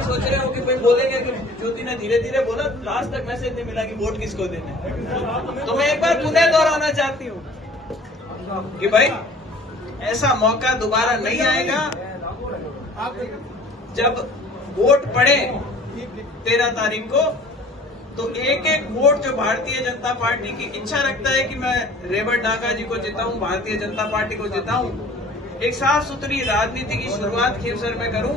ये सोच रहे हो कि भाई बोलेंगे कि ज्योति ने धीरे धीरे बोला, लास्ट तक मैसेज नहीं मिला कि वोट किसको देने। तो मैं एक बार पुनः दोहराना चाहती हूँ कि भाई ऐसा मौका दोबारा नहीं आएगा। जब वोट पड़े 13 तारीख को, तो एक एक वोट जो भारतीय जनता पार्टी की इच्छा रखता है कि मैं रेवत डांगा जी को जिताऊं, भारतीय जनता पार्टी को जिताऊं, एक साफ सुथरी राजनीति की शुरुआत खीवसर में करूं,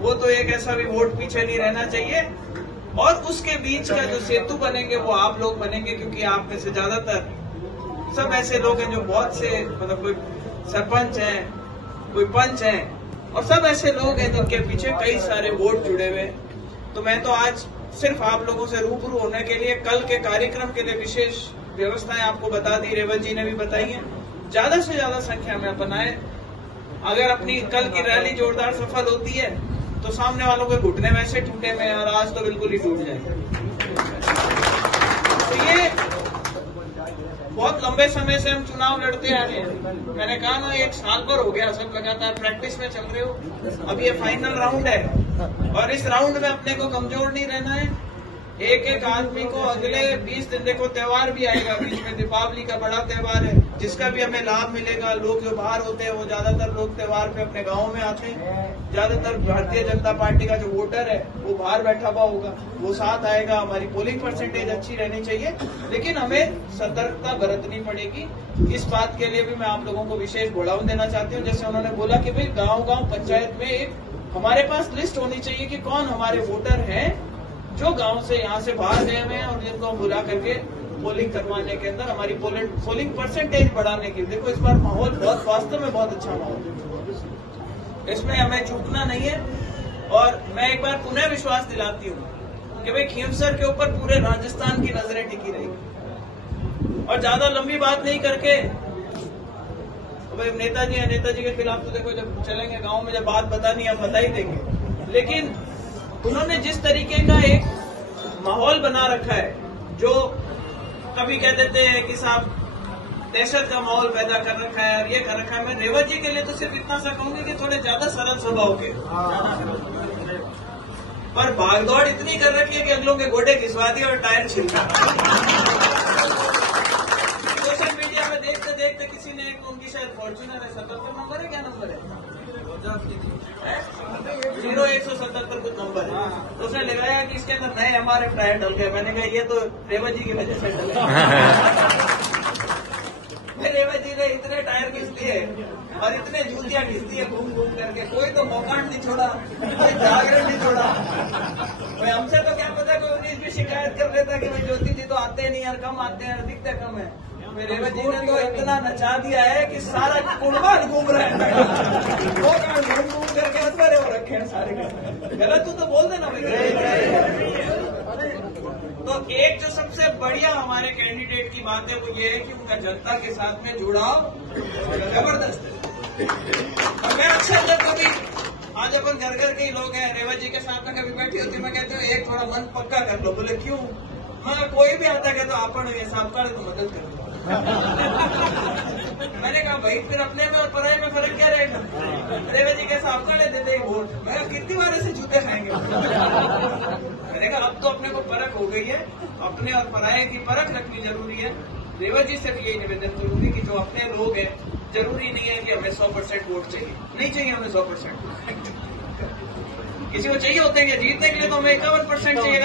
वो तो एक ऐसा भी वोट पीछे नहीं रहना चाहिए। और उसके बीच का जो सेतु बनेंगे वो आप लोग बनेंगे, क्योंकि आप में से ज्यादातर सब ऐसे लोग हैं जो बहुत से, मतलब कोई सरपंच हैं, कोई पंच हैं, और सब ऐसे लोग हैं जिनके पीछे कई सारे वोट जुड़े हुए हैं। तो मैं तो आज सिर्फ आप लोगों से रूबरू होने के लिए कल के कार्यक्रम के लिए विशेष व्यवस्थाएं आपको बता दी, रेवत जी ने भी बताई है। ज्यादा से ज्यादा संख्या में अपन आए। अगर अपनी कल की रैली जोरदार सफल होती है तो सामने वालों के घुटने वैसे टूटे में, और आज तो बिल्कुल ही टूट जाए। तो ये बहुत लंबे समय से हम चुनाव लड़ते आ रहे हैं। मैंने कहा ना, 1 साल पर हो गया, सब लगातार प्रैक्टिस में चल रहे हो। अब ये फाइनल राउंड है, और इस राउंड में अपने को कमजोर नहीं रहना है। एक एक आदमी को अगले 20 दिन, देखो त्योहार भी आएगा बीच में, दीपावली का बड़ा त्योहार है, जिसका भी हमें लाभ मिलेगा। लोग जो बाहर होते हैं वो ज्यादातर लोग त्योहार पे अपने गाँव में आते हैं। ज्यादातर भारतीय जनता पार्टी का जो वोटर है वो बाहर बैठा हुआ होगा, वो साथ आएगा। हमारी पोलिंग परसेंटेज अच्छी रहनी चाहिए, लेकिन हमें सतर्कता बरतनी पड़ेगी। इस बात के लिए भी मैं आप लोगों को विशेष बढ़ावा देना चाहती हूँ। जैसे उन्होंने बोला कि भाई गाँव पंचायत में एक हमारे पास लिस्ट होनी चाहिए कि कौन हमारे वोटर हैं जो गांव से, यहाँ से बाहर गए हुए हैं, और जिनको हम बुला करके पोलिंग करवाने के अंदर हमारी पोलिंग परसेंटेज बढ़ाने की। देखो इस बार माहौल बहुत, वास्तव में बहुत अच्छा माहौल है, इसमें हमें चूकना नहीं है। और मैं एक बार पुनः विश्वास दिलाती हूँ कि भाई खीवसर के ऊपर पूरे राजस्थान की नजरें टिकी रहेगी। और ज्यादा लंबी बात नहीं करके, तो भाई नेताजी है, नेताजी के खिलाफ तो देखो जब चलेंगे गाँव में, जब बात बतानी है बता ही देंगे। लेकिन उन्होंने जिस तरीके का एक माहौल बना रखा है, जो कभी कह देते हैं कि साहब दहशत का माहौल पैदा कर रखा है और ये कर रखा है। मैं रेवत जी के लिए तो सिर्फ इतना सा कहूंगी कि थोड़े ज्यादा सरल स्वभाव के, पर भागदौड़ इतनी कर रखी है कि अगलों के गोडे घिसवा दिए और टायर छिलका। सोशल मीडिया में देखते देखते किसी ने एक, उनकी शायद फॉर्च्यूनर है, 77 नंबर है, क्या नंबर है, 0177 कुछ नंबर है, तो उसने लगाया कि इसके अंदर नए हमारे टायर डल गए। मैंने कहा ये तो रेवत जी की वजह से डले। रेवत जी ने इतने टायर घिस दिए और इतने जूतियां घिस दी है घूम घूम करके, कोई तो मौकाट नहीं छोड़ा, कोई जागरण नहीं छोड़ा। भाई हमसे तो क्या पता, कोई 19 भी शिकायत कर लेता कि भाई ज्योति जी तो आते नहीं यार, कम आते हैं, दिखते कम है। रेवत जी ने तो इतना नचा दिया है कि सारा कुर्बान घूम रहा है, घूम घूम करके अधूरे हो रखे हैं सारे। गलत तो बोल देना भाई। तो एक जो सबसे बढ़िया हमारे कैंडिडेट की बात है वो ये है कि उनका जनता के साथ में जुड़ाव जबरदस्त है। और मैं अक्सर जब कभी, आज अपन घर घर के ही लोग हैं, रेवत जी के साथ में कभी बैठी होती, मैं कहती हूँ एक थोड़ा मन पक्का कर लो। बोले क्यों? हाँ, कोई भी आता कहता अपन ये साहब का तो मदद कर दो। मैंने कहा भाई फिर अपने में और पराये में फर्क क्या रहेगा? रेवत जी के साहब का दे दे वोट, मैं कितनी बार ऐसे जूते खाएंगे। मैंने कहा अब तो अपने को परख हो गई है, अपने और पराये की परख रखनी जरूरी है। रेवत जी से भी यही निवेदन करूंगी कि जो अपने लोग हैं, जरूरी नहीं है कि हमें 100% वोट चाहिए, नहीं चाहिए हमें 100%। किसी को चाहिए होते हैं, जीतने के लिए तो हमें 51% चाहिए।